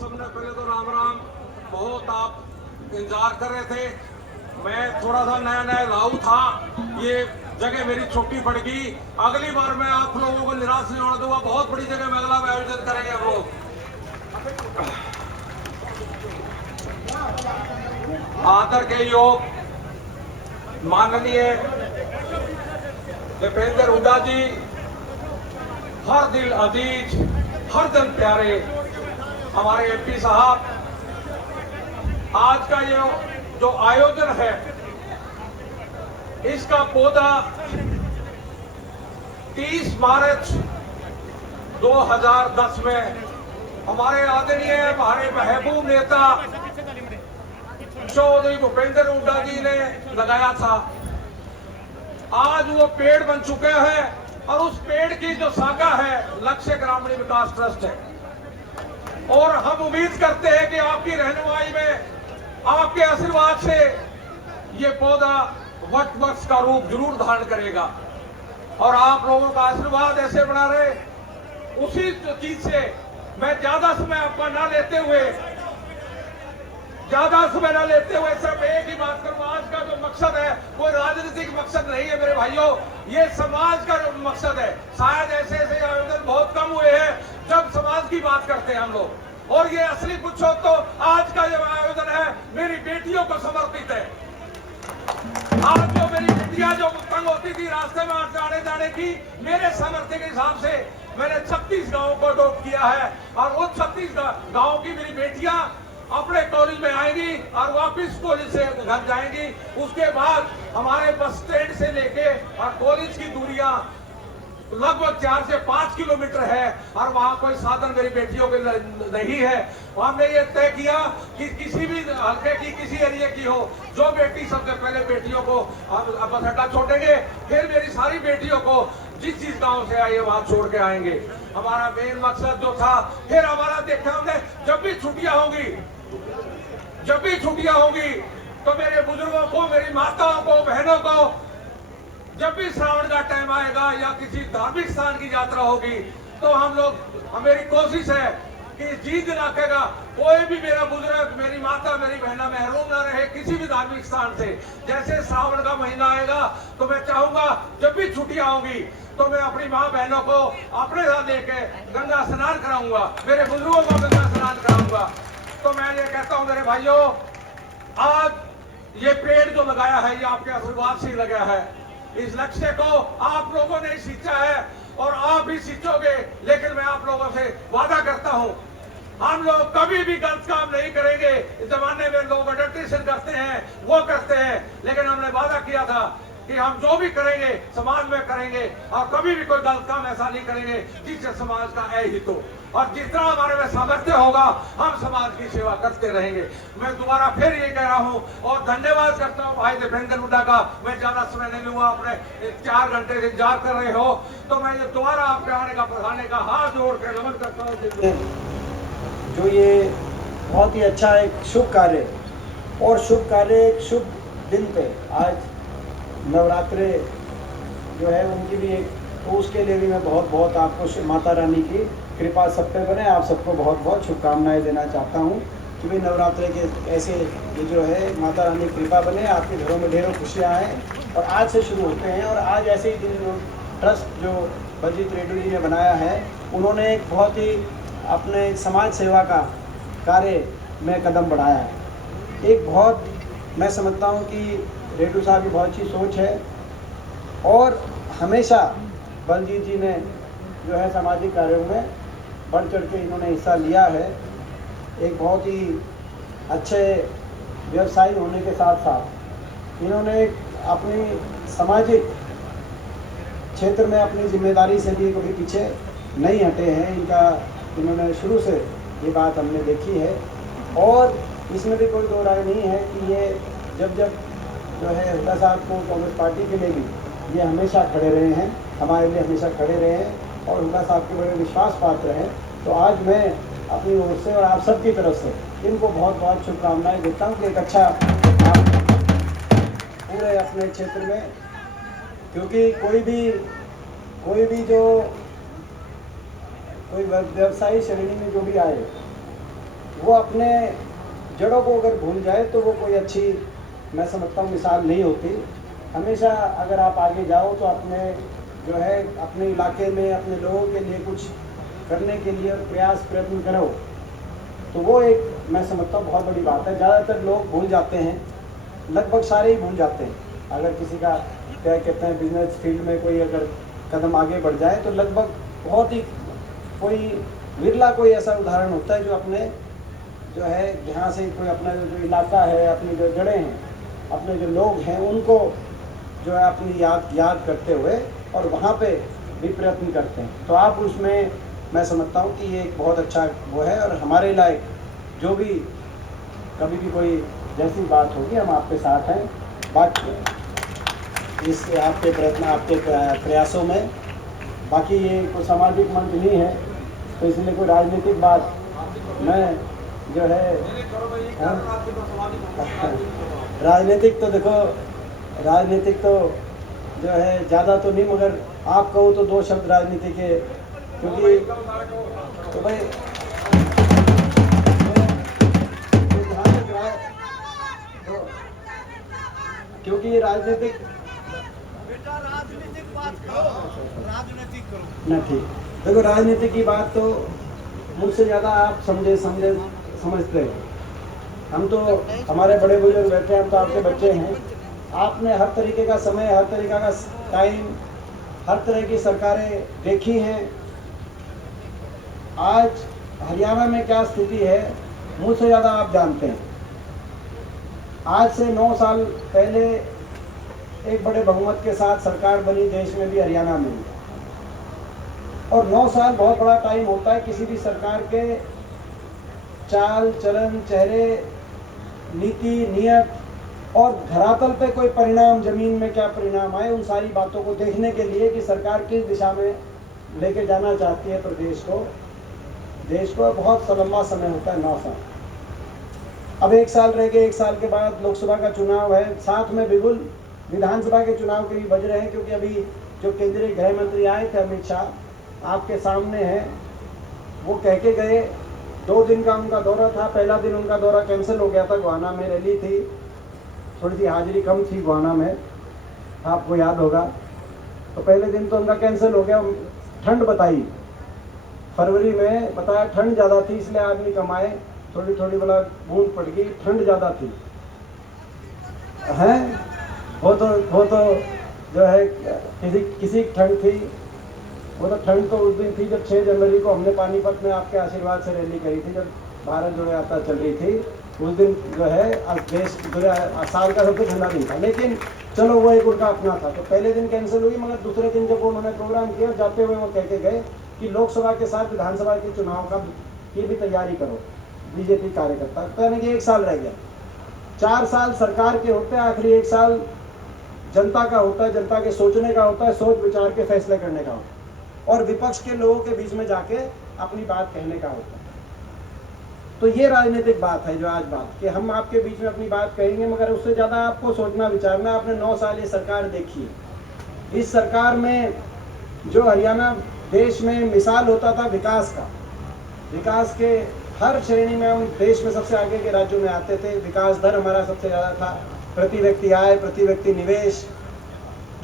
सबने पहले तो राम राम। बहुत आप इंतजार कर रहे थे। मैं थोड़ा सा नया नया लाऊ था, ये जगह मेरी छोटी पड़ गई। अगली बार मैं आप लोगों को निराश नहीं होने दूंगा। बहुत बड़ी जगह में अगला आयोजन करेंगे हम लोग। आदर के योग माननीय दीपेंद्र हुड्डा जी, हर दिल अजीज, हर दिन प्यारे हमारे एमपी साहब, आज का ये जो आयोजन है इसका पौधा 30 मार्च 2010 में हमारे आदरणीय हमारे महबूब नेता चौधरी भूपेंद्र हुड्डा जी ने लगाया था। आज वो पेड़ बन चुके हैं और उस पेड़ की जो शाखा है लक्ष्य ग्रामीण विकास ट्रस्ट है। और हम उम्मीद करते हैं कि आपकी रहनुमाई में, आपके आशीर्वाद से ये पौधा वट वृक्ष का रूप जरूर धारण करेगा। और आप लोगों का आशीर्वाद ऐसे बना रहे, उसी चीज से मैं ज्यादा समय आपका ना लेते हुए सिर्फ एक ही बात करूं। आज का जो मकसद है कोई राजनीतिक मकसद नहीं है मेरे भाइयों, ये समाज का जो मकसद है। शायद ऐसे ऐसे आयोजन बहुत कम हुए हैं जब समाज की बात करते हैं हम लोग। और ये असली पूछो तो आज का जो आयोजन है मेरी बेटियों को समर्पित है। आज जो मेरी बेटियां जो तंग होती थी रास्ते में आने जाने की, मेरे सामर्थ्य के हिसाब से मैंने 36 गांवों को अडॉप्ट किया है। और वो 36 गांवों की मेरी बेटियां अपने कॉलेज में आएंगी और वापस कॉलेज से घर जाएंगी। उसके बाद हमारे बस स्टैंड से लेके और कॉलेज की दूरियां लगभग 4 से 5 किलोमीटर है और वहां कोई साधन मेरी बेटियों के नहीं है। हमने ये तय किया कि किसी भी हल्के की, किसी एरिया की हो, जो बेटी सबसे पहले बेटियों को हम बस अड्डा छोड़ेंगे, फिर मेरी सारी बेटियों को जिस जिस गांव से आए वहां छोड़ के आएंगे। हमारा मेन मकसद जो था, फिर हमारा देखा हमने जब भी छुट्टियां होंगी तो मेरे बुजुर्गों को, मेरी माताओं को, बहनों को, जब भी श्रावण का टाइम आएगा या किसी धार्मिक स्थान की यात्रा होगी तो हम लोग, मेरी कोशिश है कि जिस दिन आएगा कोई भी मेरा बुजुर्ग, मेरी माता, मेरी बहना महरूम ना रहे किसी भी धार्मिक स्थान से। जैसे श्रावण का महीना आएगा तो मैं चाहूंगा जब भी छुट्टियां होंगी तो मैं अपनी माँ बहनों को अपने साथ लेके गंगा स्नान कराऊंगा, मेरे बुजुर्गों को गंगा स्नान कराऊंगा। तो मैं ये कहता हूँ मेरे भाइयों, आज ये पेड़ जो लगाया है ये आपके आशीर्वाद से लगाया है। इस लक्ष्य को आप लोगों ने सींचा है और आप भी सींचोगे। लेकिन मैं आप लोगों से वादा करता हूं, हम लोग कभी भी गलत काम नहीं करेंगे। इस जमाने में लोग अडल्ट्रेशन करते हैं, वो करते हैं, लेकिन हमने वादा किया था कि हम जो भी करेंगे समाज में करेंगे और कभी भी कोई गलत काम ऐसा नहीं करेंगे जिससे समाज का अहित हो। और जितना हमारे में सामर्थ्य होगा हम समाज की सेवा करते रहेंगे। मैं दोबारा फिर ये कह रहा हूँ और धन्यवाद करता हूँ भाई दीपेंद्र हुड्डा का। मैं ज्यादा समय नहीं लूंगा, अपने 4 घंटे से इंतजार कर रहे हो तो मैं ये दोबारा आपके आने का, बढ़ाने का हाथ जोड़ कर नमन करता हूँ। जो ये बहुत ही अच्छा एक शुभ कार्य और शुभ कार्य, एक शुभ दिन पे आज नवरात्रे जो है उनकी भी एक, तो उसके लिए भी मैं बहुत बहुत आपको माता रानी की कृपा सब पे बने। आप सबको बहुत बहुत शुभकामनाएं देना चाहता हूँ कि भाई नवरात्रे के ऐसे ये जो है माता रानी की कृपा बने, आपके घरों में ढेरों खुशियाँ आएँ। और आज से शुरू होते हैं और आज ऐसे ही दिन ट्रस्ट जो बलजीत रेड्डी जी ने बनाया है, उन्होंने एक बहुत ही अपने समाज सेवा का कार्य में कदम बढ़ाया है। एक बहुत, मैं समझता हूँ कि रेड्डी साहब की बहुत अच्छी सोच है और हमेशा बलजीत जी ने जो है सामाजिक कार्यों में बढ़ चढ़ के इन्होंने हिस्सा लिया है। एक बहुत ही अच्छे व्यवसायी होने के साथ साथ इन्होंने अपनी सामाजिक क्षेत्र में अपनी जिम्मेदारी से भी कभी पीछे नहीं हटे हैं। इन्होंने शुरू से ये बात हमने देखी है और इसमें भी कोई दो राय नहीं है कि ये जब जो है हुड्डा साहब को कांग्रेस पार्टी के लिए भी ये हमेशा खड़े रहे हैं, हमारे लिए हमेशा खड़े रहे हैं और हुड्डा साहब के बड़े विश्वास पात्र हैं। तो आज मैं अपनी ओर से और आप सबकी तरफ से इनको बहुत बहुत शुभकामनाएं देता हूँ कि एक अच्छा पूरे अपने क्षेत्र में, क्योंकि कोई भी जो कोई व्यवसायी श्रेणी में जो भी आए, वो अपने जड़ों को अगर भूल जाए तो वो कोई अच्छी, मैं समझता हूँ, मिसाल नहीं होती। हमेशा अगर आप आगे जाओ तो अपने जो है अपने इलाके में अपने लोगों के लिए कुछ करने के लिए प्रयास प्रयत्न करो, तो वो एक मैं समझता हूँ बहुत बड़ी बात है। ज़्यादातर लोग भूल जाते हैं, लगभग सारे ही भूल जाते हैं। अगर किसी का क्या कहते हैं बिजनेस फील्ड में कोई अगर कदम आगे बढ़ जाए तो लगभग बहुत ही कोई विरला कोई ऐसा उदाहरण होता है जो अपने जो है यहाँ से कोई अपना जो इलाका है, अपनी जो जड़ें हैं, अपने जो लोग हैं, उनको जो है अपनी याद करते हुए और वहाँ पे भी प्रयत्न करते हैं। तो आप उसमें मैं समझता हूँ कि ये एक बहुत अच्छा वो है। और हमारे लायक जो भी कभी भी कोई जैसी बात होगी हम आपके साथ हैं। बाकी इस आपके प्रयत्न, आपके प्रयासों में, बाकी ये कोई सामाजिक मंच नहीं है तो इसलिए कोई राजनीतिक बात मैं जो है राजनीतिक तो देखो, राजनीतिक तो जो है ज़्यादा तो नहीं, मगर आप कहो तो 2 शब्द राजनीति के, क्योंकि तो भाई क्योंकि ये राजनीतिक ना, ठीक देखो, राजनीति की बात तो मुझसे ज़्यादा आप समझते हैं। हम तो, हमारे बड़े बुजुर्ग बैठे हैं, हम तो आपके बच्चे हैं। आपने हर तरीके का समय, हर तरीके का टाइम, हर तरह की सरकारें देखी हैं। आज हरियाणा में क्या स्थिति है मुझसे ज़्यादा आप जानते हैं। आज से 9 साल पहले एक बड़े बहुमत के साथ सरकार बनी देश में भी, हरियाणा में भी। और 9 साल बहुत बड़ा टाइम होता है किसी भी सरकार के चाल चलन, चेहरे, नीति, नियत और धरातल पे कोई परिणाम, जमीन में क्या परिणाम आए, उन सारी बातों को देखने के लिए कि सरकार किस दिशा में लेके जाना चाहती है प्रदेश को, देश को। बहुत लंबा समय होता है 9 साल। अब 1 साल रह गए, 1 साल के बाद लोकसभा का चुनाव है, साथ में बिल्कुल विधानसभा के चुनाव के भी बज रहे हैं। क्योंकि अभी जो केंद्रीय गृह मंत्री आए थे अमित शाह, आपके सामने है, वो कह के गए, 2 दिन का उनका दौरा था। पहला दिन उनका दौरा कैंसिल हो गया था, गोहाना में रैली थी, थोड़ी सी हाजिरी कम थी गोहाना में, आपको याद होगा। तो पहले दिन तो उनका कैंसिल हो गया। ठंड बताई, फरवरी में बताया ठंड ज़्यादा थी, इसलिए आदमी कम आए, थोड़ी थोड़ी बड़ा बूंद पड़ गई, ठंड ज़्यादा थी हैं। वो तो जो है किसी ठंड थी, वो तो ठंड तो उस दिन थी जब 6 जनवरी को हमने पानीपत में आपके आशीर्वाद से रैली करी थी, जब भारत जोड़ो यात्रा चल रही थी। उस दिन जो है देश साल का सबसे ठंडा दिन था, लेकिन चलो वो एक उनका अपना था। तो पहले दिन कैंसिल हुई, मगर दूसरे दिन जब उन्होंने प्रोग्राम किया, जाते हुए वो कह के गए कि लोकसभा के साथ विधानसभा के चुनाव का की भी तैयारी करो बीजेपी कार्यकर्ता। तो यानी कि 1 साल रह गया। 4 साल सरकार के होते हैं, आखिरी 1 साल जनता का होता है, जनता के सोचने का होता है, सोच विचार के फैसले करने का होता है, और विपक्ष के लोगों के बीच में जाके अपनी बात कहने का होता है। तो ये राजनीतिक बात है जो आज बात कि हम आपके बीच में अपनी बात कहेंगे, मगर उससे ज़्यादा आपको सोचना विचारना। आपने 9 साल ये सरकार देखी है। इस सरकार में जो हरियाणा देश में मिसाल होता था विकास का, विकास के हर श्रेणी में हम देश में सबसे आगे के राज्यों में आते थे। विकास दर हमारा सबसे ज़्यादा था, प्रति व्यक्ति आय, प्रति व्यक्ति निवेश,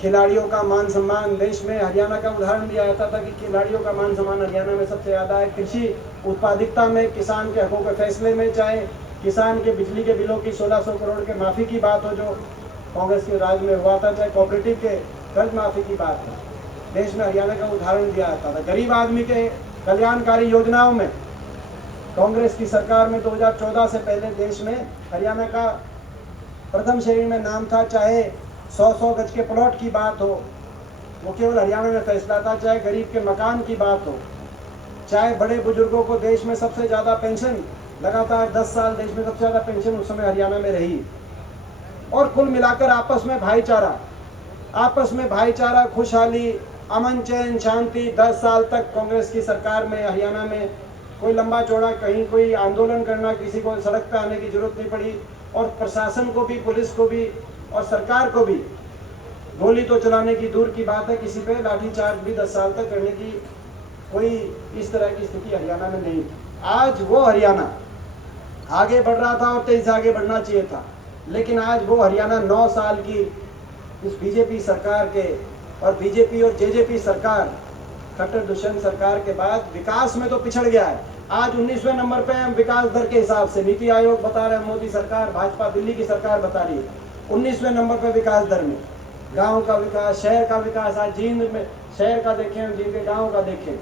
खिलाड़ियों का मान सम्मान। देश में हरियाणा का उदाहरण दिया जाता था कि खिलाड़ियों का मान सम्मान हरियाणा में सबसे ज़्यादा है। कृषि उत्पादकता में, किसान के हकों के फैसले में, चाहे किसान के बिजली के बिलों की 1600 करोड़ के माफ़ी की बात हो जो कांग्रेस के राज में हुआ था, चाहे कोऑपरेटिव के कर्ज माफ़ी की बात है, देश में हरियाणा का उदाहरण दिया जाता था। गरीब आदमी के कल्याणकारी योजनाओं में कांग्रेस की सरकार में 2014 से पहले देश में हरियाणा का प्रथम श्रेणी में नाम था। चाहे 100 गज के प्लॉट की बात हो, वो केवल हरियाणा में फैसला था। चाहे गरीब के मकान की बात हो, चाहे बड़े बुजुर्गों को देश में सबसे ज़्यादा पेंशन, लगातार 10 साल देश में सबसे ज़्यादा पेंशन उस समय हरियाणा में रही। और कुल मिलाकर आपस में भाईचारा, खुशहाली, अमन चैन, शांति 10 साल तक कांग्रेस की सरकार में हरियाणा में कोई लंबा चौड़ा कहीं कोई आंदोलन करना, किसी को सड़क पर आने की जरूरत नहीं पड़ी। और प्रशासन को भी, पुलिस को भी और सरकार को भी गोली तो चलाने की दूर की बात है, किसी पे लाठीचार्ज भी 10 साल तक करने की कोई इस तरह की स्थिति हरियाणा में नहीं थी। आज वो हरियाणा आगे बढ़ रहा था और तेज आगे बढ़ना चाहिए था। लेकिन आज वो हरियाणा 9 साल की इस बीजेपी सरकार के और बीजेपी और जेजेपी सरकार, खट्टर दुष्यंत सरकार के बाद विकास में तो पिछड़ गया है। आज 19वें नंबर पे हम विकास दर के हिसाब से, नीति आयोग बता रहे हैं, मोदी सरकार, भाजपा दिल्ली की सरकार बता रही है 19वें नंबर पे विकास दर में। गांव का विकास, शहर का विकास, आज जींद में शहर का देखें, जींद के गांव का देखें,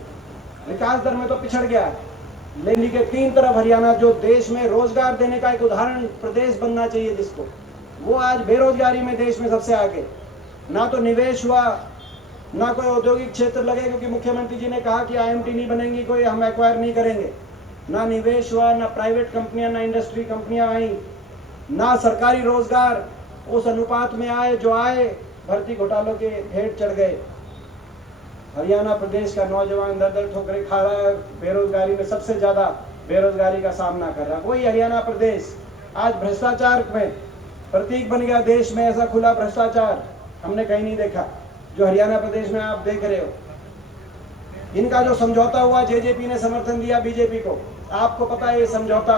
विकास दर में तो पिछड़ गया है। दिल्ली के 3 तरफ हरियाणा, जो देश में रोजगार देने का एक उदाहरण प्रदेश बनना चाहिए जिसको, वो आज बेरोजगारी में देश में सबसे आगे। ना तो निवेश हुआ, ना कोई औद्योगिक क्षेत्र लगे, क्योंकि मुख्यमंत्री जी ने कहा कि आईएमटी नहीं बनेंगी, कोई हम एक्वायर नहीं करेंगे। ना निवेश हुआ, ना प्राइवेट कंपनियां, ना इंडस्ट्री कंपनियां आई, ना सरकारी रोजगार उस अनुपात में आए जो आए, भर्ती घोटालों के हेठ चढ़ गए। हरियाणा प्रदेश का नौजवान दर दर ठोकरें खा रहा है, बेरोजगारी में सबसे ज्यादा बेरोजगारी का सामना कर रहा है वही हरियाणा प्रदेश। आज भ्रष्टाचार में प्रतीक बन गया देश में। ऐसा खुला भ्रष्टाचार हमने कहीं नहीं देखा जो हरियाणा प्रदेश में आप देख रहे हो। इनका जो समझौता हुआ, जेजेपी ने समर्थन दिया बीजेपी को। आपको पता है ये समझौता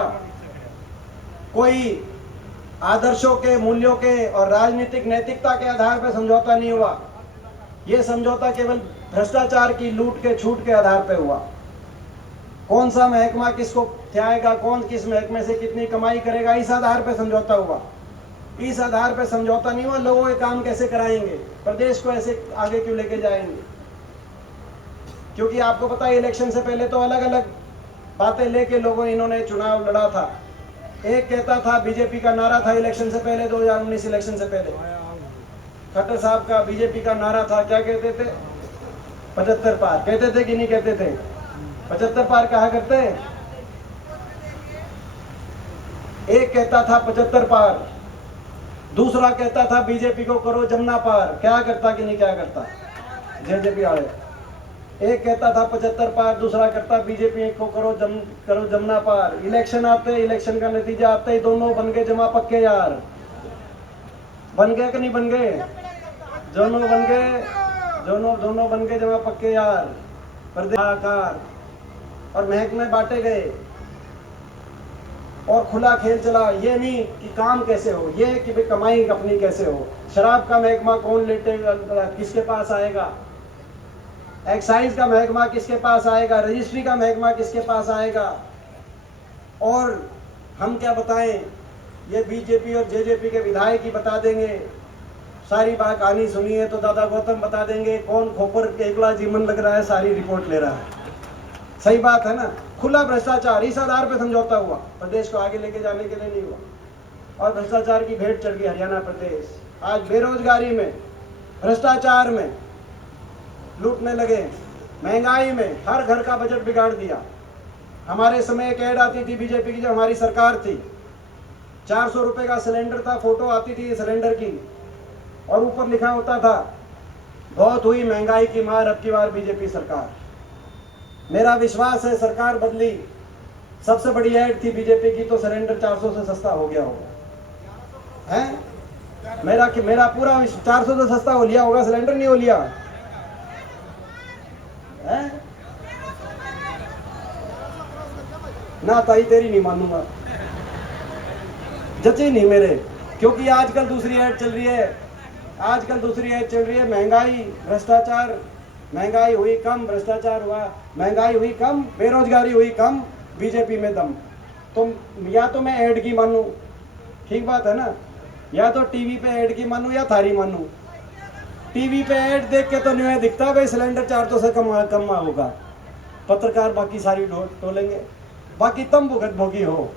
कोई आदर्शों के, मूल्यों के और राजनीतिक नैतिकता के आधार पर समझौता नहीं हुआ। ये समझौता केवल भ्रष्टाचार की लूट के, छूट के आधार पर हुआ। कौन सा महकमा किसको ध्याएगा, कौन किस महकमे से कितनी कमाई करेगा, इस आधार पर समझौता हुआ। इस आधार पर समझौता नहीं हुआ लोगों के काम कैसे कराएंगे, प्रदेश को ऐसे आगे क्यों लेके जाएंगे। क्योंकि आपको पता है इलेक्शन से पहले तो अलग अलग बातें लेके लोगों इन्होंने चुनाव लड़ा था। एक कहता था, बीजेपी का नारा था इलेक्शन से पहले, 2019 इलेक्शन से पहले खट्टर साहब का बीजेपी का नारा था, क्या कहते थे, 75 पार कहते थे कि नहीं कहते थे? 75 पार कहा करते। एक कहता था 75 पार, दूसरा कहता था बीजेपी को करो जमुना पार। क्या करता कि नहीं क्या करता जेजेपी वाले? एक कहता था 75 पार, दूसरा करता बीजेपी को करो जमुना पार। इलेक्शन आते, इलेक्शन का नतीजा आते ही दोनों बन गए जमा पक्के यार। बन गए कि नहीं बन गए? दोनों बन गए, दोनों बन गए जमा पक्के यार। प्रदेश और महकमे बांटे गए और खुला खेल चला। ये नहीं कि काम कैसे हो, ये कि भाई कमाई अपनी कैसे हो। शराब का महकमा कौन लेटेगा, किसके पास आएगा, एक्साइज का महकमा किसके पास आएगा, रजिस्ट्री का महकमा किसके पास आएगा। और हम क्या बताएं, ये बीजेपी और जेजेपी के विधायक ही बता देंगे। सारी बात कहानी सुनी है तो दादा गौतम बता देंगे कौन खोपर केकला जीवन लग रहा है, सारी रिपोर्ट ले रहा है। सही बात है ना। खुला भ्रष्टाचार, इस आधार पर समझौता हुआ, प्रदेश को आगे लेके जाने के लिए नहीं हुआ। और भ्रष्टाचार की भेंट चढ़ गई हरियाणा प्रदेश। आज बेरोजगारी में, भ्रष्टाचार में लूटने लगे, महंगाई में हर घर का बजट बिगाड़ दिया। हमारे समय एक ऐड आती थी बीजेपी की, जब हमारी सरकार थी, 400 रुपए का सिलेंडर था, फोटो आती थी सिलेंडर की और ऊपर लिखा होता था बहुत हुई महंगाई की मार अब की बार बीजेपी सरकार। मेरा विश्वास है सरकार बदली, सबसे बड़ी ऐड थी बीजेपी की, तो सिलेंडर 400 से सस्ता हो गया होगा। हैं? मेरा पूरा 400 से सस्ता हो लिया होगा, सिलेंडर नहीं हो लिया है? ना ताई तेरी नहीं मानूंगा, जची नहीं मेरे। क्योंकि आजकल दूसरी ऐड चल रही है, आजकल दूसरी ऐड चल रही है, महंगाई भ्रष्टाचार, महंगाई हुई कम, भ्रष्टाचार हुआ, महंगाई हुई कम, बेरोजगारी हुई कम, बीजेपी में दम। तो या तो मैं ऐड की मानूं, ठीक बात है ना, या तो टीवी पे ऐड की मानूं या थारी मानूं। टीवी पे ऐड देख के तो नहीं दिखता भाई सिलेंडर 400 से कम होगा, पत्रकार बाकी सारी टोलेंगे, बाकी तुम भुगत भोगी हो।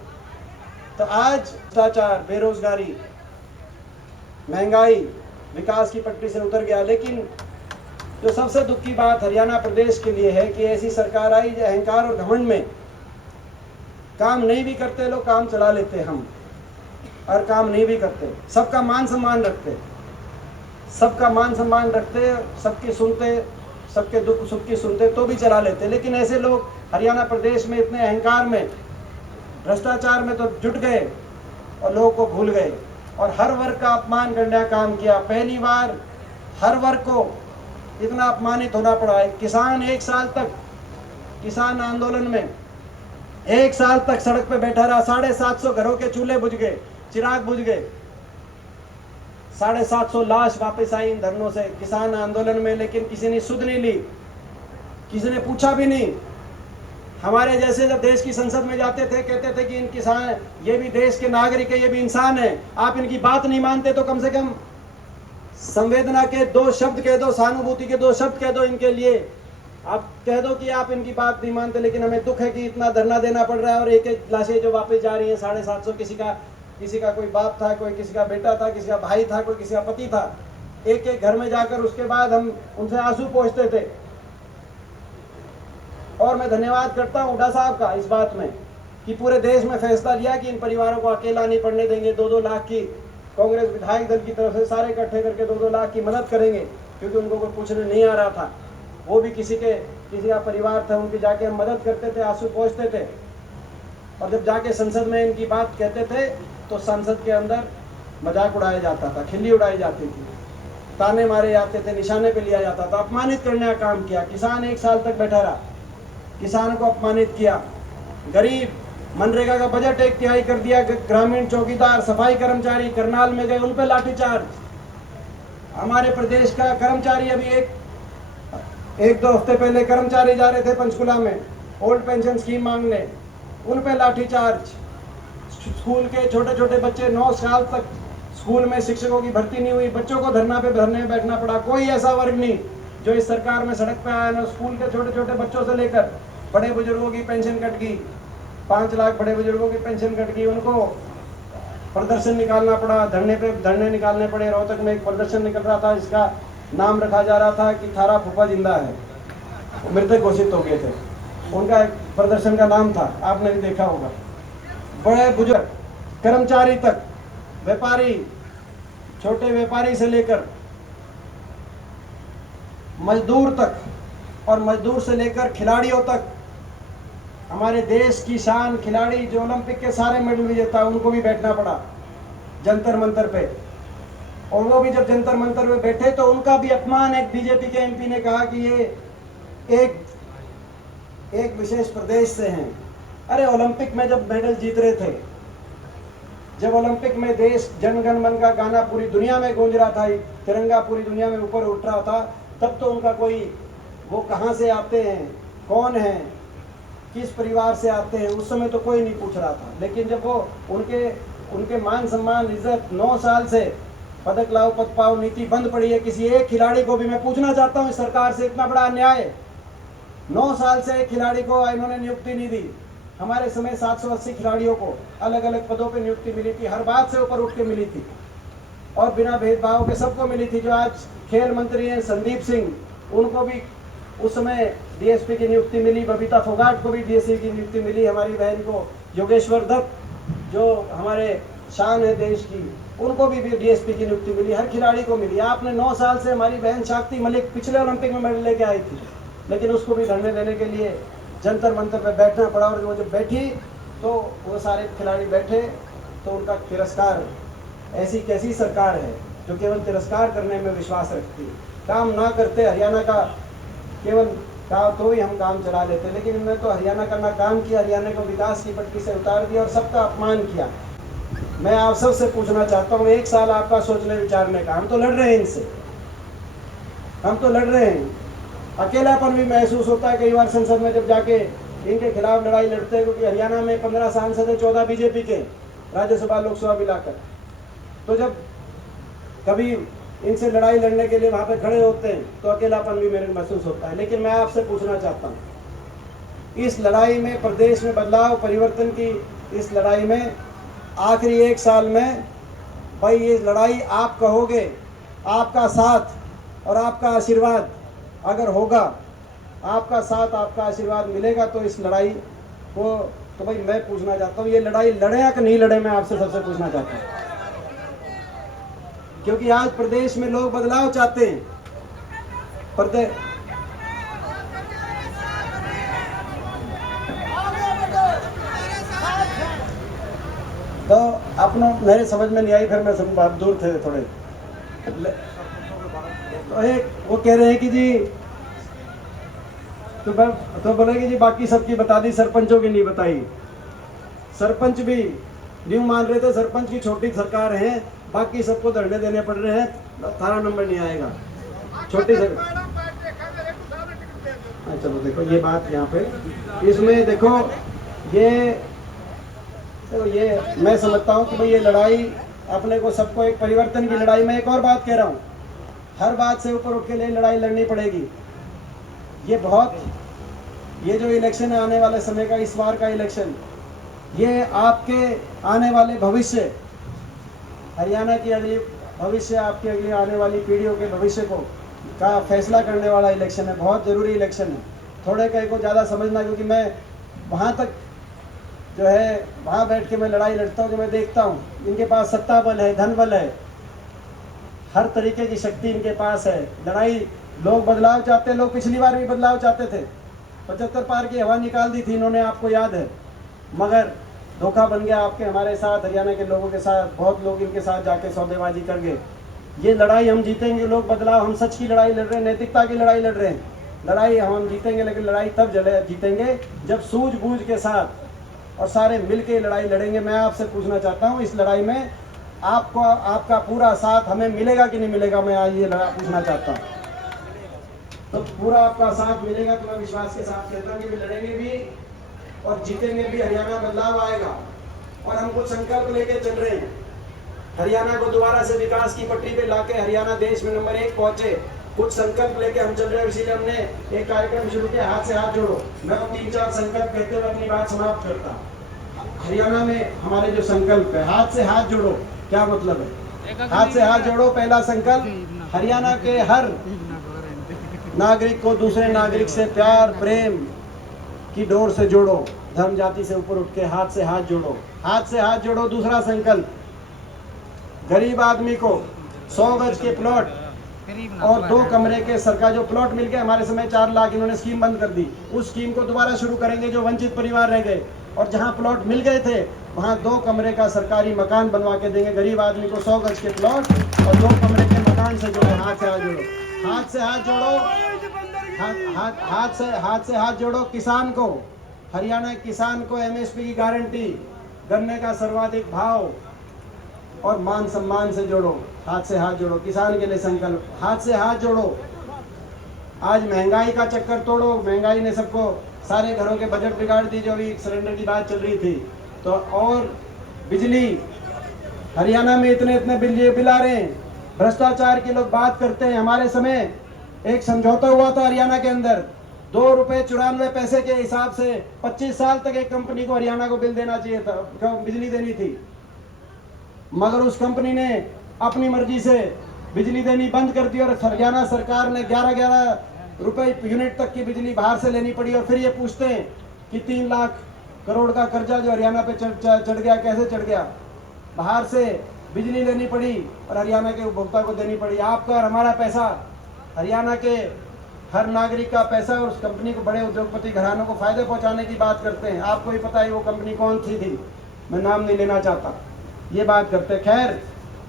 तो आज भ्रष्टाचार, बेरोजगारी, महंगाई विकास की पटरी से उतर गया। लेकिन जो सबसे दुख की बात हरियाणा प्रदेश के लिए है कि ऐसी सरकार आई जो अहंकार और घमंड में काम नहीं भी करते, लोग काम चला लेते हम, और काम नहीं भी करते, सबका मान सम्मान रखते, सबका मान सम्मान रखते, सबकी सुनते, सबके दुख सुख की सुनते तो भी चला लेते। लेकिन ऐसे लोग हरियाणा प्रदेश में इतने अहंकार में, भ्रष्टाचार में तो जुट गए और लोगों को भूल गए और हर वर्ग का अपमान करने का काम किया। पहली बार हर वर्ग को इतना अपमानित होना पड़ा है। किसान 1 साल तक किसान आंदोलन में 1 साल तक सड़क पे बैठा रहा, 750 घरों के चूल्हे बुझ गए, चिराग बुझ गए, 750 लाश वापस आई इन धरनों से किसान आंदोलन में, लेकिन किसी ने सुध नहीं ली, किसी ने पूछा भी नहीं। हमारे जैसे जब देश की संसद में जाते थे कहते थे कि इन किसान, ये भी देश के नागरिक है, ये भी इंसान है, आप इनकी बात नहीं मानते तो कम से कम संवेदना के 2 शब्द कह दो, सहानुभूति के 2 शब्द कह दो इनके लिए। आप कह दो कि आप इनकी बात नहीं मानते, लेकिन हमें दुख है कि इतना धरना देना पड़ रहा है और एक एक लाशें जो वापस जा रही हैं 750, किसी का कोई बाप था, कोई किसी का बेटा था, किसी का भाई था, कोई किसी का पति था, एक एक घर में जाकर उसके बाद हम उनसे आंसू पोंछते थे। और मैं धन्यवाद करता हूं हुड्डा साहब का इस बात में कि पूरे देश में फैसला लिया कि इन परिवारों को अकेला नहीं पड़ने देंगे। 2-2 लाख की कांग्रेस विधायक दल की तरफ से सारे इकट्ठे करके 2-2 लाख की मदद करेंगे, क्योंकि उनको कोई पूछने नहीं आ रहा था। वो भी किसी का परिवार था, उनकी जाके हम मदद करते थे, आंसू पोंछते थे। और जब जाके संसद में इनकी बात कहते थे तो संसद के अंदर मजाक उड़ाया जाता था, खिल्ली उड़ाई जाती थी, ताने मारे जाते थे, निशाने पे लिया जाता था, अपमानित करने का काम किया। किसान 1 साल तक बैठा रहा, किसान को अपमानित किया। गरीब, मनरेगा का बजट 1/3 कर दिया। ग्रामीण चौकीदार, सफाई कर्मचारी करनाल में गए, उन पे लाठीचार्ज। हमारे प्रदेश का कर्मचारी अभी एक 2 हफ्ते पहले कर्मचारी जा रहे थे पंचकुला में ओल्ड पेंशन स्कीम मांगने, उन पे लाठीचार्ज। स्कूल के छोटे छोटे बच्चे 9 साल तक स्कूल में शिक्षकों की भर्ती नहीं हुई, बच्चों को धरने में बैठना पड़ा। कोई ऐसा वर्ग नहीं जो इस सरकार में सड़क पे आया ना। स्कूल के छोटे छोटे बच्चों से लेकर बड़े बुजुर्गों की पेंशन कट गई, 5 लाख बड़े बुजुर्गों की पेंशन कट गई। उनको प्रदर्शन निकालना पड़ा, धरने निकालने पड़े। रोहतक में एक प्रदर्शन निकल रहा था, इसका नाम रखा जा रहा था कि थारा फूफा जिंदा है, मृतक घोषित हो गए थे। उनका एक प्रदर्शन का नाम था, आपने भी देखा होगा। बड़े बुजुर्ग, कर्मचारी तक, व्यापारी, छोटे व्यापारी से लेकर मजदूर तक, और मजदूर से लेकर खिलाड़ियों तक, हमारे देश की शान खिलाड़ी जो ओलंपिक के सारे मेडल विजेता, उनको भी बैठना पड़ा जंतर मंतर पे। और वो भी जब जंतर मंतर पे बैठे तो उनका भी अपमान एक बीजेपी के एमपी ने कहा कि ये एक विशेष प्रदेश से हैं। अरे ओलंपिक में जब मेडल जीत रहे थे, जब ओलंपिक में देश जन गण मन का गाना पूरी दुनिया में गूंज रहा था, तिरंगा पूरी दुनिया में ऊपर उठ रहा था, तब तो उनका कोई, वो कहाँ से आते हैं, कौन है, किस परिवार से आते हैं, उस समय तो कोई नहीं पूछ रहा था। लेकिन जब वो उनके मान सम्मान, इज्जत, 9 साल से पदक लाओ पद पाओ नीति बंद पड़ी है। किसी एक खिलाड़ी को भी मैं पूछना चाहता हूँ, इस सरकार से इतना बड़ा अन्याय, 9 साल से एक खिलाड़ी को इन्होंने नियुक्ति नहीं दी। हमारे समय 780 खिलाड़ियों को अलग अलग पदों पे नियुक्ति मिली थी, हर बात से ऊपर उठ के मिली थी, और बिना भेदभाव के सबको मिली थी। जो आज खेल मंत्री हैं संदीप सिंह, उनको भी उस समय डीएसपी की नियुक्ति मिली। बबीता फोगाट को भी डीएसपी की नियुक्ति मिली। हमारी बहन को योगेश्वर दत्त, जो हमारे शान है देश की, उनको भी डीएसपी की नियुक्ति मिली। हर खिलाड़ी को मिली। आपने 9 साल से, हमारी बहन शाक्ति मलिक पिछले ओलंपिक में मेडल लेके आई थी, लेकिन उसको भी धरने देने के लिए जंतर मंतर पे बैठना पड़ा। और वो जब बैठी तो वो सारे खिलाड़ी बैठे तो उनका तिरस्कार। ऐसी कैसी सरकार है जो केवल तिरस्कार करने में विश्वास रखती है, काम ना करते। हरियाणा का केवल काम तो ही हम काम चला लेते, लेकिन इन्होंने तो हरियाणा का ना काम किया, हरियाणा को विकास की पटरी से उतार दिया और सबका अपमान किया। मैं आप सबसे पूछना चाहता हूँ, 1 साल आपका सोचने विचारने का, हम तो लड़ रहे हैं इनसे, हम तो लड़ रहे हैं। अकेलापन भी महसूस होता है कई बार संसद में जब जाके इनके खिलाफ लड़ाई लड़ते हैं, क्योंकि हरियाणा में 15 सांसद है, 14 बीजेपी के, राज्यसभा लोकसभा मिलाकर। तो जब कभी इनसे लड़ाई लड़ने के लिए वहां पे खड़े होते हैं तो अकेलापन भी मेरे महसूस होता है। लेकिन मैं आपसे पूछना चाहता हूँ, इस लड़ाई में, प्रदेश में बदलाव परिवर्तन की इस लड़ाई में, आखिरी 1 साल में, भाई ये लड़ाई आप कहोगे, आपका साथ और आपका आशीर्वाद अगर होगा, आपका साथ आपका आशीर्वाद मिलेगा तो इस लड़ाई को, तो भाई मैं पूछना चाहता हूँ, ये लड़ाई लड़े या कि नहीं लड़े, मैं आपसे सबसे पूछना चाहता हूँ। क्योंकि आज प्रदेश में लोग बदलाव चाहते हैं। तो अपना मेरे समझ में नहीं आई, फिर मैं सब बहुत दूर थे थोड़े। तो एक वो कह रहे हैं कि जी तो बोलेगी जी बाकी सबकी बता दी, सरपंचों की नहीं बताई। सरपंच भी न्यू मान रहे थे, सरपंच की छोटी सरकार है, बाकी सबको धरने देने पड़ रहे हैं, थारा नंबर नहीं आएगा। छोटी सरकार, चलो देखो ये बात यहाँ पे इसमें देखो ये मैं समझता हूँ कि भाई ये लड़ाई अपने को सबको एक परिवर्तन की लड़ाई में, एक और बात कह रहा हूँ, हर बात से ऊपर उठ के लिए लड़ाई लड़नी पड़ेगी। ये जो इलेक्शन है आने वाले समय का, इस बार का इलेक्शन, ये आपके आने वाले भविष्य, हरियाणा की अगली भविष्य, आपकी अगली आने वाली पीढ़ियों के भविष्य को का फैसला करने वाला इलेक्शन है। बहुत ज़रूरी इलेक्शन है। थोड़े कहीं को ज़्यादा समझना, क्योंकि मैं वहाँ तक जो है वहाँ बैठ के मैं लड़ाई लड़ता हूँ, जो मैं देखता हूँ इनके पास सत्ता बल है, धन बल है, हर तरीके की शक्ति इनके पास है। लड़ाई, लोग बदलाव चाहते हैं, लोग पिछली बार भी बदलाव चाहते थे, 75 पार की हवा निकाल दी थी इन्होंने, आपको याद है, मगर धोखा बन गया आपके हमारे साथ, हरियाणा के लोगों के साथ। बहुत लोग इनके साथ जाके सौदेबाजी कर गए। ये लड़ाई हम जीतेंगे, लोग बदलाव, हम सच की लड़ाई लड़ रहे हैं, नैतिकता की लड़ाई लड़ रहे हैं। लड़ाई हम जीतेंगे, लेकिन लड़ाई तब जीतेंगे जब सूझबूझ के साथ और सारे मिल के लड़ाई लड़ेंगे। मैं आपसे पूछना चाहता हूँ, इस लड़ाई में आपको आपका पूरा साथ हमें मिलेगा कि नहीं मिलेगा? मैं आज ये पूछना चाहता हूँ। तो पूरा आपका साथ मिलेगा तो मैं विश्वास के साथ कहता हूँ कि लड़ेंगे भी और जीतेंगे भी। हरियाणा बदलाव आएगा और हम कुछ संकल्प लेके चल रहे हैं। हरियाणा को दोबारा से विकास की पटरी पे लाके हरियाणा देश में नंबर 1 पहुंचे, कुछ संकल्प लेके हम चल रहे हैं। इसीलिए हमने एक कार्यक्रम शुरू किया, हाथ से हाथ जोड़ो। मैं 3-4 संकल्प कहते हुए अपनी बात समाप्त करता। हरियाणा में हमारे जो संकल्प है, हाथ से हाथ जोड़ो, क्या मतलब है? हाथ से हाथ जोड़ो। पहला संकल्प, हरियाणा के हर नागरिक को दूसरे नागरिक से प्यार प्रेम की डोर से जोड़ो, धर्म जाति से ऊपर उठ के हाथ से हाथ जोड़ो, हाथ से हाथ जोड़ो। दूसरा संकल्प, गरीब आदमी को 100 गज के प्लॉट और 2 कमरे के सरकार जो प्लॉट मिल गए, हमारे समय 4 लाख इन्होंने स्कीम बंद कर दी, उस स्कीम को दोबारा शुरू करेंगे। जो वंचित परिवार रह गए और जहां प्लॉट मिल गए थे वहां 2 कमरे का सरकारी मकान बनवा के देंगे। गरीब आदमी को 100 गज के प्लॉट और 2 कमरे के मकान से जोड़ो, हाथ से हाथ जोड़ो, हाथ से हाथ जोड़ो, हाथ से हाथ जोड़ो। किसान को, हरियाणा किसान को MSP की गारंटी, गन्ने का सर्वाधिक भाव और मान सम्मान से जोड़ो, हाथ से हाथ जोड़ो। किसान के लिए संकल्प, हाथ से हाथ जोड़ो। आज महंगाई का चक्कर तोड़ो। महंगाई ने सबको, सारे घरों के बजट बिगाड़ दी, जो भी सिलेंडर की बात चल रही थी। तो और बिजली, हरियाणा में इतने बिजली बिल आ रहे हैं। भ्रष्टाचार की लोग बात करते हैं। हमारे समय एक समझौता हुआ था हरियाणा के अंदर, 2 रुपए 94 पैसे के हिसाब से 25 साल तक एक कंपनी को, हरियाणा को बिल देना चाहिए था, बिजली देनी थी। मगर उस कंपनी ने अपनी मर्जी से बिजली देनी बंद कर दी और हरियाणा सरकार ने 11-11 रुपए यूनिट तक की बिजली बाहर से लेनी पड़ी। और फिर ये पूछते हैं कि 3 लाख करोड़ का कर्जा जो हरियाणा पे चढ़ गया, कैसे चढ़ गया? बाहर से बिजली लेनी पड़ी और हरियाणा के उपभोक्ता को देनी पड़ी। आपका और हमारा पैसा, हरियाणा के हर नागरिक का पैसा, और उस कंपनी को, बड़े उद्योगपति घरानों को फायदे पहुंचाने की बात करते हैं। आपको भी पता है वो कंपनी कौन सी थी, मैं नाम नहीं लेना चाहता। ये बात करते, खैर,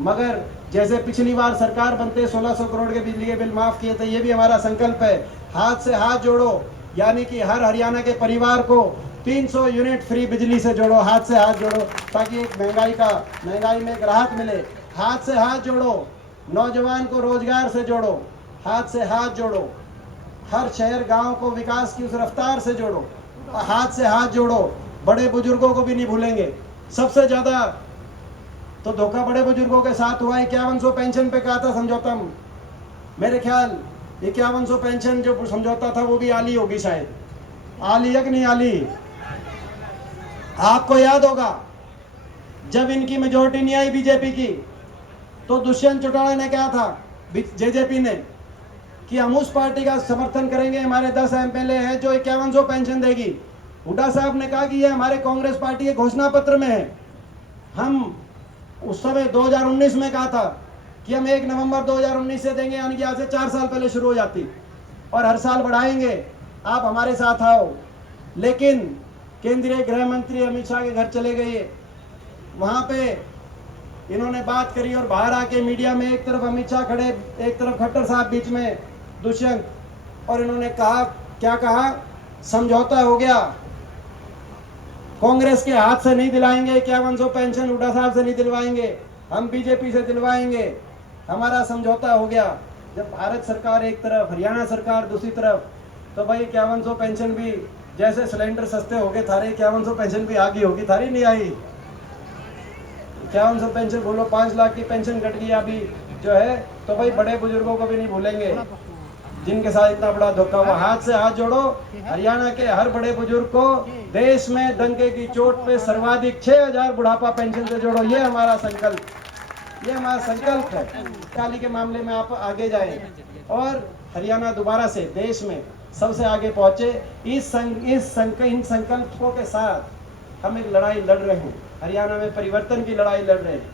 मगर जैसे पिछली बार सरकार बनते 1600 करोड़ के बिजली के बिल माफ किए थे, ये भी हमारा संकल्प है। हाथ से हाथ जोड़ो, यानी कि हर हरियाणा के परिवार को 300 यूनिट फ्री बिजली से जोड़ो, हाथ से हाथ जोड़ो, ताकि एक महंगाई में एक राहत मिले। हाथ से हाथ जोड़ो। नौजवान को रोजगार से जोड़ो, हाथ से हाथ जोड़ो। हर शहर गांव को विकास की उस रफ्तार से जोड़ो, हाथ से हाथ जोड़ो। बड़े बुजुर्गों को भी नहीं भूलेंगे। सबसे ज्यादा तो धोखा बड़े बुजुर्गों के साथ हुआ। 5100 पेंशन पे कहा था समझौता, मेरे ख्याल 5100 पेंशन जो समझौता था वो भी आली होगी, शायद आली है कि नहीं आली? आपको याद होगा जब इनकी मेजोरिटी नहीं आई बीजेपी की, तो दुष्यंत चौटाला ने कहा था जेजेपी ने कि हम उस पार्टी का समर्थन करेंगे, हमारे 10 MLA हैं जो 5100 पेंशन देगी। हुड्डा साहब ने कहा कि ये हमारे कांग्रेस पार्टी के घोषणा पत्र में है। हम उस समय 2019 में कहा था कि हम 1 नवंबर 2019 से देंगे, यानी कि आज से 4 साल पहले शुरू हो जाती, और हर साल बढ़ाएंगे, आप हमारे साथ आओ। लेकिन केंद्रीय गृह मंत्री अमित शाह के घर चले गए, वहां पे इन्होंने बात करी और बाहर आके मीडिया में एक तरफ अमित शाह खड़े, एक तरफ खट्टर साहब, बीच में दुष्यंत, और इन्होंने कहा क्या कहा, समझौता हो गया, कांग्रेस के हाथ से नहीं दिलाएंगे 5100 पेंशन, हुड्डा साहब से नहीं दिलवाएंगे, हम बीजेपी से दिलवाएंगे, हमारा समझौता हो गया। जब भारत सरकार एक तरफ, हरियाणा सरकार दूसरी तरफ, तो भाई 5100 पेंशन भी, जैसे सिलेंडर सस्ते हो गए थारे 5100 पेंशन भी आ गई होगी, थारी नहीं आई। 5100 पेंशन बोलो, 5 लाख की पेंशन कट गई अभी जो है, तो भाई बड़े बुजुर्गों को भी नहीं भूलेंगे जिनके साथ इतना बड़ा धोखा हुआ। हाथ से हाथ जोड़ो, हरियाणा के हर बड़े बुजुर्ग को देश में डंके की चोट पे सर्वाधिक 6000 बुढ़ापा पेंशन से जोड़ो, ये हमारा संकल्प, ये हमारा संकल्प है। काली के मामले में आप आगे जाएं और हरियाणा दोबारा से देश में सबसे आगे पहुंचे। इन संकल्पों के साथ हम एक लड़ाई लड़ रहे हैं, हरियाणा में परिवर्तन की लड़ाई लड़ रहे हैं,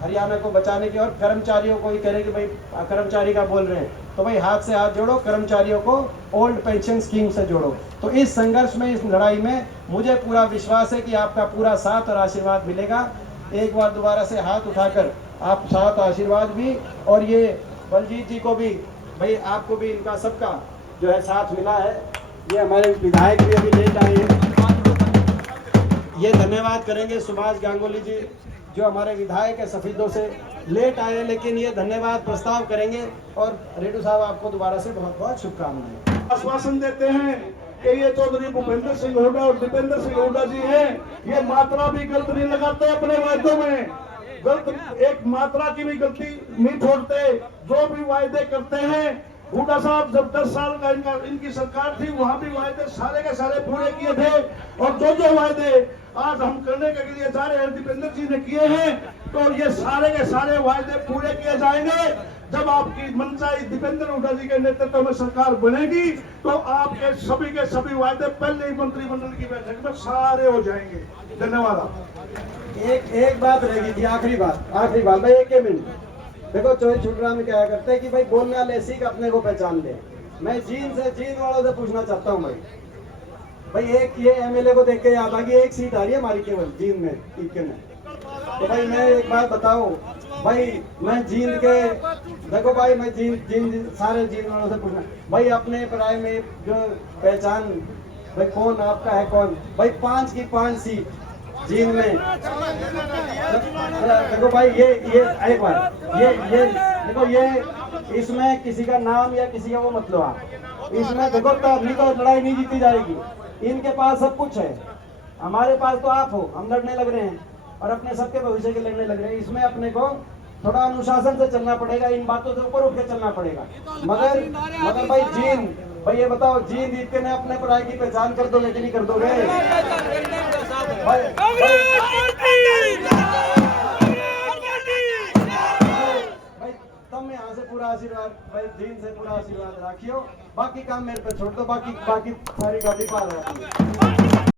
हरियाणा को बचाने की। और कर्मचारियों को ही कह रहे कि भाई कर्मचारी का बोल रहे हैं, तो भाई हाथ से हाथ जोड़ो, कर्मचारियों को ओल्ड पेंशन स्कीम से जोड़ो। तो इस संघर्ष में, इस लड़ाई में मुझे पूरा विश्वास है कि आपका पूरा साथ और आशीर्वाद मिलेगा। एक बार दोबारा से हाथ उठाकर आप साथ आशीर्वाद भी, और ये बलजीत जी को भी, भाई आपको भी इनका सबका जो है साथ मिला है। ये हमारे विधायक भी अभी लेट आए हैं, ये धन्यवाद करेंगे सुभाष गांगुली जी जो हमारे विधायक है सफीदों से, लेट आए लेकिन ये धन्यवाद प्रस्ताव करेंगे। और रेड्डू साहब आपको दोबारा से बहुत बहुत शुभकामनाएं। आश्वासन देते हैं कि ये चौधरी भूपेंद्र सिंह हुड्डा और दीपेंद्र सिंह हुड्डा जी हैं, ये मात्रा भी गलत नहीं लगाते अपने वायदों में, गलत एक मात्रा की भी गलती नहीं छोड़ते। जो भी वायदे करते हैं, हुड्डा साहब जब 10 साल का इनकी सरकार थी, वहां भी वायदे सारे के सारे पूरे किए थे। और जो वायदे आज हम करने के लिए जा रहे हैं, दीपेंद्र जी ने किए हैं, तो ये सारे के सारे वायदे पूरे किए जाएंगे। जब आपकी मनचाही दीपेंद्र हुड्डा जी के नेतृत्व में सरकार बनेगी, तो आपके सभी वायदे पहले ही मंत्रिमंडल की बैठक में सारे हो जाएंगे। धन्यवाद। एक बात रहेगी थी, आखिरी बात भाई, एक मिनट। देखो चोरी छुटरा में क्या करते हैं कि भाई बोलने वाले सीख अपने को पहचान ले। मैं जींद वालों से पूछना चाहता हूँ भाई एक ये एमएलए को देख के याद आ गई, एक सीट आ रही है हमारी केवल जींद में, टीके में। तो भाई मैं एक बात बताओ भाई, मैं जींद के, देखो भाई मैं जींद सारे जींद वालों से पूछना भाई, अपने पराये में जो पहचान भाई कौन आपका है कौन भाई, 5 की 5 सीट जींद में। देखो भाई ये एक बार ये देखो, ये इसमें किसी का नाम या किसी का वो मत लो आप, इसमें देखो तो अभी तो लड़ाई नहीं जीती जाएगी। इनके पास सब कुछ है, हमारे पास तो आप हो, हम लड़ने लग रहे हैं और अपने सबके भविष्य के लड़ने लग रहे हैं। इसमें अपने को थोड़ा अनुशासन से चलना पड़ेगा, इन बातों से ऊपर उठ के चलना पड़ेगा। मगर भाई जींद, भाई ये बताओ जींद जीत के ने अपने पराये की पहचान कर दोगे कि नहीं कर दोगे भाई? तब मैं यहाँ से पूरा आशीर्वाद भाई, जींद से पूरा आशीर्वाद राखियो, बाकी काम मेरे पे छोड़ दो, बाकी सारी गाड़ी पार है।